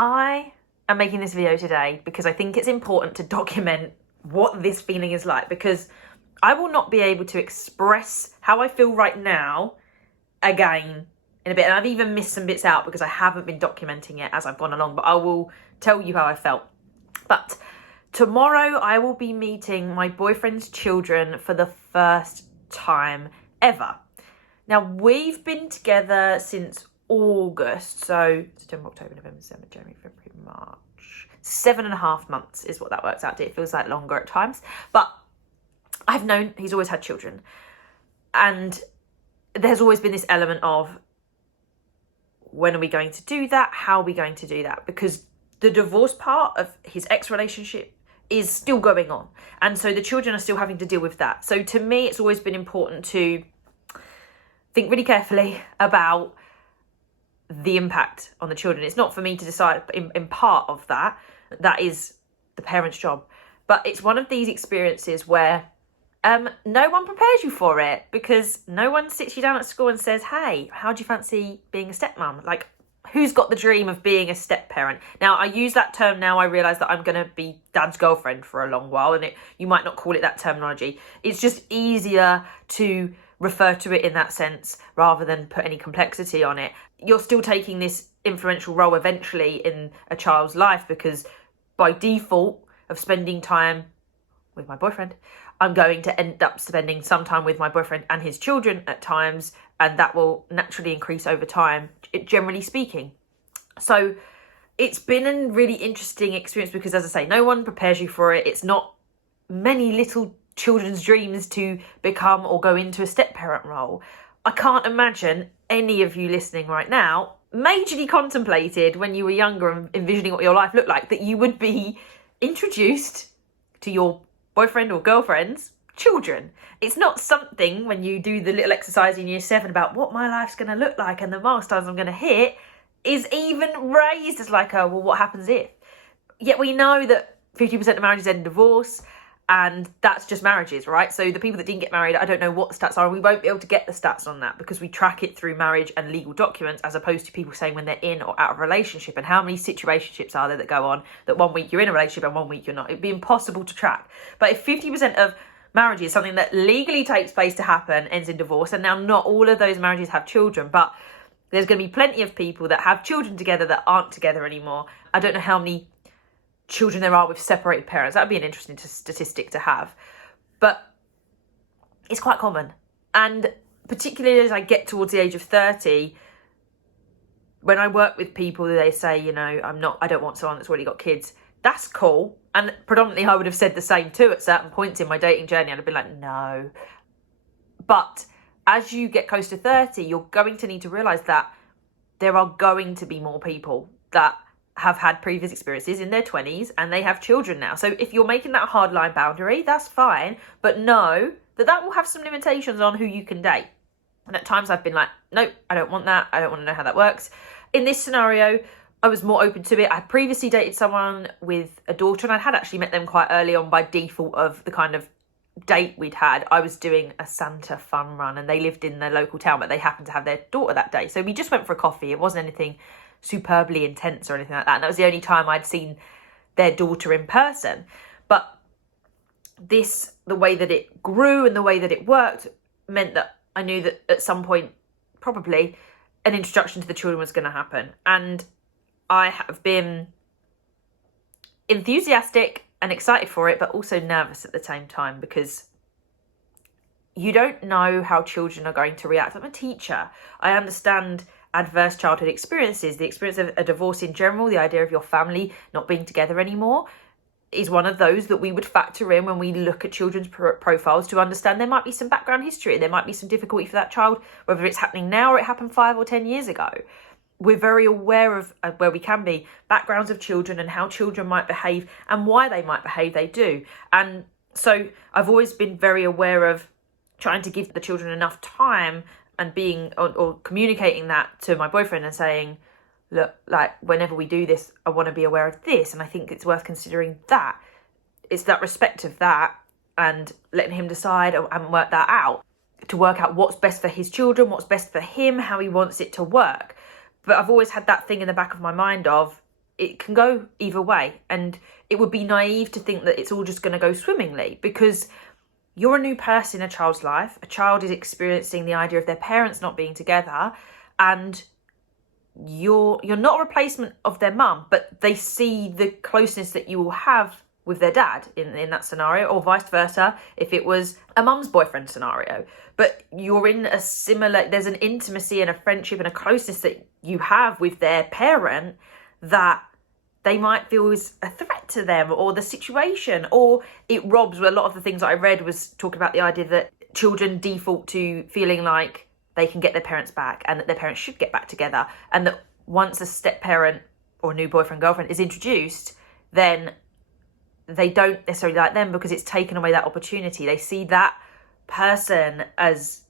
I am making this video today because I think it's important to document what this feeling is like, because I will not be able to express how I feel right now again in a bit. And I've even missed some bits out because I haven't been documenting it as I've gone along, but I will tell you how I felt. But tomorrow I will be meeting my boyfriend's children for the first time ever. Now, we've been together since August, so September, October, November, December, January, February, March. 7.5 months is what that works out to. It feels like longer at times, but I've known he's always had children, and there's always been this element of, when are we going to do that? How are we going to do that? Because the divorce part of his ex-relationship is still going on, and so the children are still having to deal with that. So to me, it's always been important to think really carefully about the impact on the children. It's not for me to decide in part of that. That is the parent's job. But it's one of these experiences where no one prepares you for it, because no one sits you down at school and says, hey, how do you fancy being a stepmom? Like, who's got the dream of being a step parent? Now, I use that term now. I realise that I'm going to be dad's girlfriend for a long while, and you might not call it that terminology. It's just easier to refer to it in that sense rather than put any complexity on it. You're still taking this influential role eventually in a child's life, because by default of spending time with my boyfriend, I'm going to end up spending some time with my boyfriend and his children at times, and that will naturally increase over time, generally speaking. So it's been a really interesting experience because, as I say, no one prepares you for it. It's not many little children's dreams to become or go into a step-parent role. I can't imagine any of you listening right now majorly contemplated when you were younger and envisioning what your life looked like, that you would be introduced to your boyfriend or girlfriend's children. It's not something, when you do the little exercise in year 7 about what my life's going to look like and the milestones I'm going to hit, is even raised as like, oh, well, what happens if? Yet we know that 50% of marriages end in divorce, and that's just marriages, right? So the people that didn't get married, I don't know what the stats are, and we won't be able to get the stats on that because we track it through marriage and legal documents, as opposed to people saying when they're in or out of a relationship. And how many situationships are there that go on that 1 week you're in a relationship and 1 week you're not? It'd be impossible to track. But if 50% of marriages, something that legally takes place to happen, ends in divorce, and now not all of those marriages have children, but there's going to be plenty of people that have children together that aren't together anymore. I don't know how many children there are with separated parents. That would be an interesting statistic to have, but it's quite common. And particularly as I get towards the age of 30, when I work with people, they say, you know, I don't want someone that's already got kids. That's cool. And predominantly I would have said the same too at certain points in my dating journey. I'd have been like, no. But as you get close to 30, you're going to need to realise that there are going to be more people that have had previous experiences in their 20s and they have children now. So if you're making that a hard line boundary, that's fine, but know that that will have some limitations on who you can date. And at times I've been like, nope, I don't want that. I don't want to know how that works. In this scenario, I was more open to it. I previously dated someone with a daughter, and I had actually met them quite early on by default of the kind of date we'd had. I was doing a Santa fun run and they lived in the local town, but they happened to have their daughter that day. So we just went for a coffee. It wasn't anything superbly intense or anything like that, and that was the only time I'd seen their daughter in person. But this, the way that it grew and the way that it worked, meant that I knew that at some point probably an introduction to the children was going to happen. And I have been enthusiastic and excited for it, but also nervous at the same time, because you don't know how children are going to react. I'm a teacher. I understand adverse childhood experiences, the experience of a divorce in general, the idea of your family not being together anymore is one of those that we would factor in when we look at children's profiles, to understand there might be some background history, there might be some difficulty for that child, whether it's happening now or it happened 5 or 10 years ago. We're very aware of where we can be, backgrounds of children and how children might behave and why they might behave they do. And so I've always been very aware of trying to give the children enough time and being or communicating that to my boyfriend and saying, look, like, whenever we do this, I want to be aware of this, and I think it's worth considering that. It's that respect of that and letting him decide and work that out, to work out what's best for his children, what's best for him, how he wants it to work. But I've always had that thing in the back of my mind of, it can go either way. And it would be naive to think that it's all just going to go swimmingly, because you're a new person in a child's life. A child is experiencing the idea of their parents not being together, and you're not a replacement of their mum, but they see the closeness that you will have with their dad in that scenario, or vice versa if it was a mum's boyfriend scenario. But you're in a similar, there's an intimacy and a friendship and a closeness that you have with their parent that they might feel is a threat to them or the situation, or it robs. A lot of the things that I read was talking about the idea that children default to feeling like they can get their parents back and that their parents should get back together, and that once a step parent or new boyfriend, girlfriend is introduced, then they don't necessarily like them because it's taken away that opportunity. They see that person as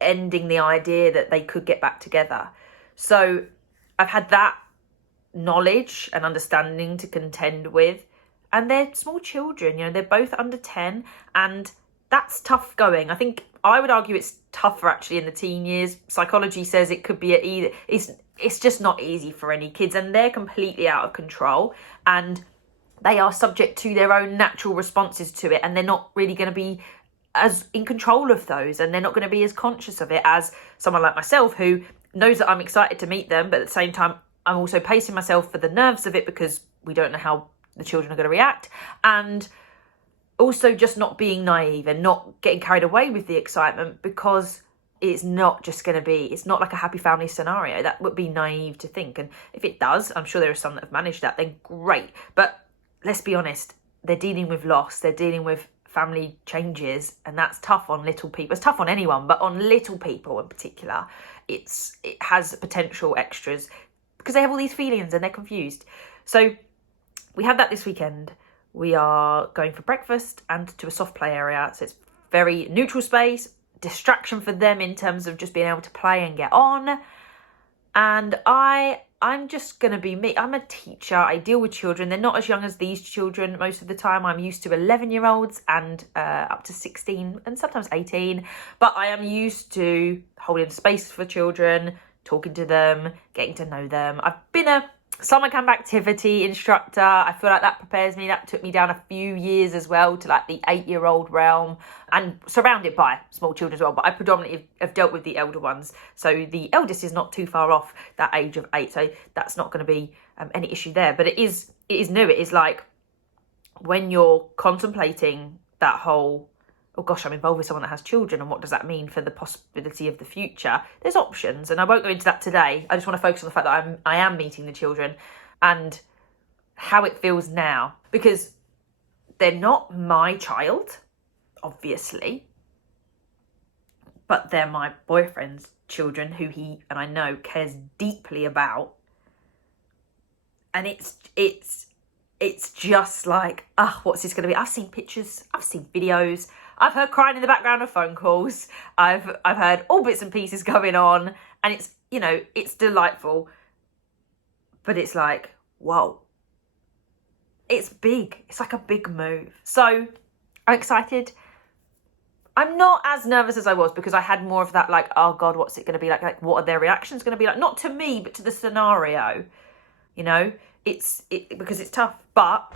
ending the idea that they could get back together. So I've had that knowledge and understanding to contend with, and they're small children, you know, they're both under 10, and that's tough going. I think I would argue it's tougher actually in the teen years. Psychology says it could be it's just not easy for any kids, and they're completely out of control, and they are subject to their own natural responses to it, and they're not really going to be as in control of those, and they're not going to be as conscious of it as someone like myself who knows that I'm excited to meet them, but at the same time I'm also pacing myself for the nerves of it because we don't know how the children are going to react, and also just not being naive and not getting carried away with the excitement, because it's not just going to be, it's not like a happy family scenario. That would be naive to think, and if it does, I'm sure there are some that have managed that, then great. But let's be honest, they're dealing with loss, they're dealing with family changes, and that's tough on little people. It's tough on anyone, but on little people in particular, it has potential extras because they have all these feelings and they're confused. So we have that this weekend. We are going for breakfast and to a soft play area, so it's very neutral space, distraction for them in terms of just being able to play and get on. And I'm just going to be me. I'm a teacher. I deal with children. They're not as young as these children most of the time. I'm used to 11-year-olds and up to 16 and sometimes 18. But I am used to holding space for children, talking to them, getting to know them. I've been a summer camp activity instructor. I feel like that prepares me. That took me down a few years as well to like the 8-year-old realm, and surrounded by small children as well. But I predominantly have dealt with the elder ones. So the eldest is not too far off that age of 8. So that's not going to be any issue there. But it is new. It is like when you're contemplating that whole, oh gosh, I'm involved with someone that has children, and what does that mean for the possibility of the future? There's options, and I won't go into that today. I just want to focus on the fact that I am meeting the children and how it feels now, because they're not my child, obviously, but they're my boyfriend's children, who he and I know cares deeply about, and it's just like, what's this going to be? I've seen pictures, I've seen videos. I've heard crying in the background of phone calls. I've heard all bits and pieces going on, and it's, you know, it's delightful. But it's like, whoa. It's big. It's like a big move. So I'm excited. I'm not as nervous as I was, because I had more of that like, oh God, what's it going to be like? Like, what are their reactions going to be like? Not to me, but to the scenario. You know, because it's tough. But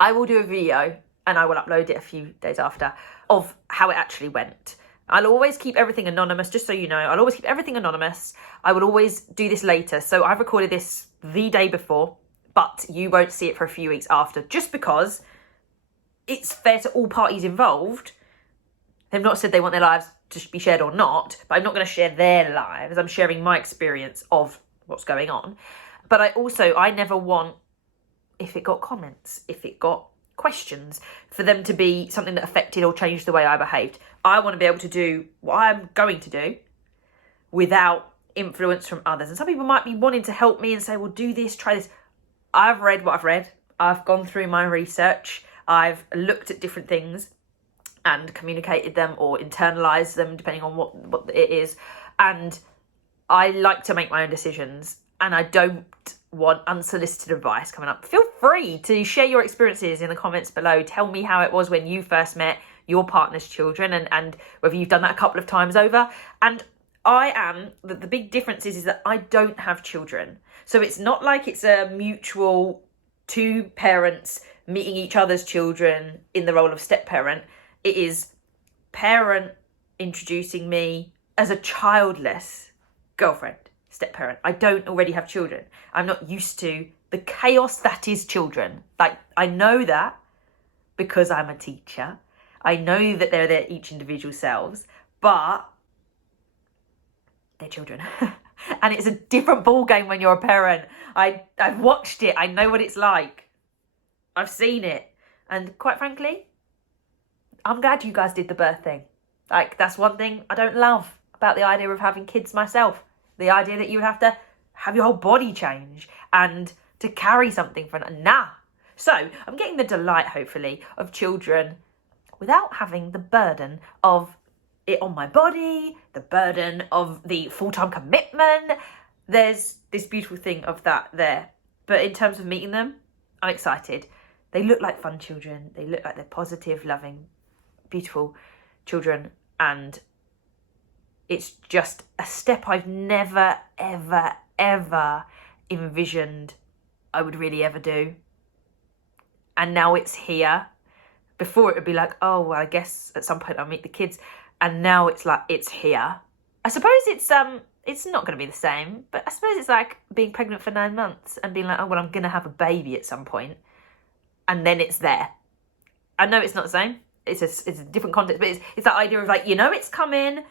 I will do a video, and I will upload it a few days after, of how it actually went. I'll always keep everything anonymous, just so you know. I'll always keep everything anonymous. I will always do this later. So I've recorded this the day before, but you won't see it for a few weeks after, just because it's fair to all parties involved. They've not said they want their lives to be shared or not, but I'm not going to share their lives. I'm sharing my experience of what's going on. But I never want, if it got comments, if it got questions, for them to be something that affected or changed the way I behaved. I want to be able to do what I'm going to do without influence from others. And some people might be wanting to help me and say, well, do this, try this. I've read what I've read. I've gone through my research. I've looked at different things and communicated them or internalized them, depending on what it is. And I like to make my own decisions, and I don't want unsolicited advice coming up. Feel free to share your experiences in the comments below. Tell me how it was when you first met your partner's children, and whether you've done that a couple of times over. And the big difference is that I don't have children. So it's not like it's a mutual two parents meeting each other's children in the role of step parent. It is parent introducing me as a childless girlfriend, step parent. I don't already have children. I'm not used to the chaos that is children. Like, I know that because I'm a teacher. I know that they're their each individual selves, but they're children. And it's a different ball game when you're a parent. I've watched it. I know what it's like. I've seen it. And quite frankly, I'm glad you guys did the birth thing. Like, that's one thing I don't love about the idea of having kids myself. The idea that you would have to have your whole body change and to carry something for nah. So I'm getting the delight, hopefully, of children without having the burden of it on my body, the burden of the full-time commitment. There's this beautiful thing of that there. But in terms of meeting them, I'm excited. They look like fun children. They look like they're positive, loving, beautiful children. And it's just a step I've never, ever, ever envisioned I would really ever do. And now it's here. Before it would be like, oh, well, I guess at some point I'll meet the kids. And now it's like, it's here. I suppose it's not going to be the same, but I suppose it's like being pregnant for 9 months and being like, oh, well, I'm going to have a baby at some point. And then it's there. I know it's not the same. It's a different context, but it's that idea of like, it's coming,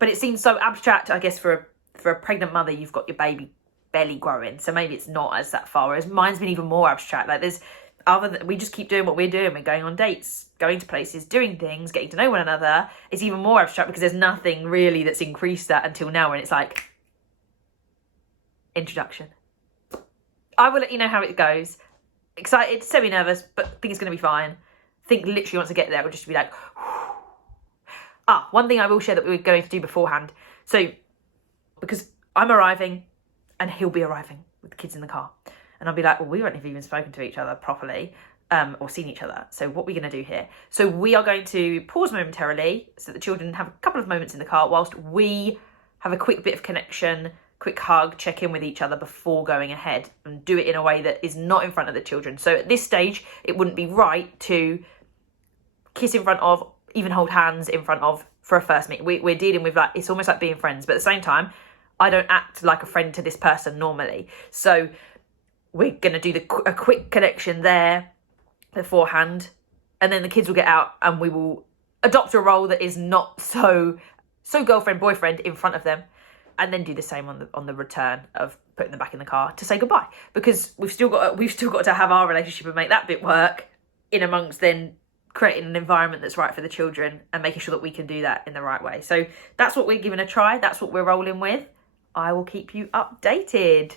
but it seems so abstract, I guess, for a pregnant mother. You've got your baby belly growing, so maybe it's not as that far. Whereas mine's been even more abstract. Like we just keep doing what we're doing. We're going on dates, going to places, doing things, getting to know one another. It's even more abstract because there's nothing really that's increased that until now, and it's like introduction. I will let you know how it goes. Excited, semi-nervous, but think it's going to be fine. Think literally once I get there, we'll just be like, whew. One thing I will share that we were going to do beforehand. So, because I'm arriving and he'll be arriving with the kids in the car. And I'll be like, well, we won't have even spoken to each other properly or seen each other. So what are we going to do here? So we are going to pause momentarily so the children have a couple of moments in the car whilst we have a quick bit of connection, quick hug, check in with each other before going ahead, and do it in a way that is not in front of the children. So at this stage, it wouldn't be right to kiss in front of, even hold hands in front of for a first meet. We're dealing with, like, it's almost like being friends, but at the same time, I don't act like a friend to this person normally. So we're going to do a quick connection there beforehand, and then the kids will get out and we will adopt a role that is not so girlfriend, boyfriend in front of them, and then do the same on the return of putting them back in the car to say goodbye, because we've still got to have our relationship and make that bit work in amongst then creating an environment that's right for the children and making sure that we can do that in the right way. So that's what we're giving a try. That's what we're rolling with. I will keep you updated.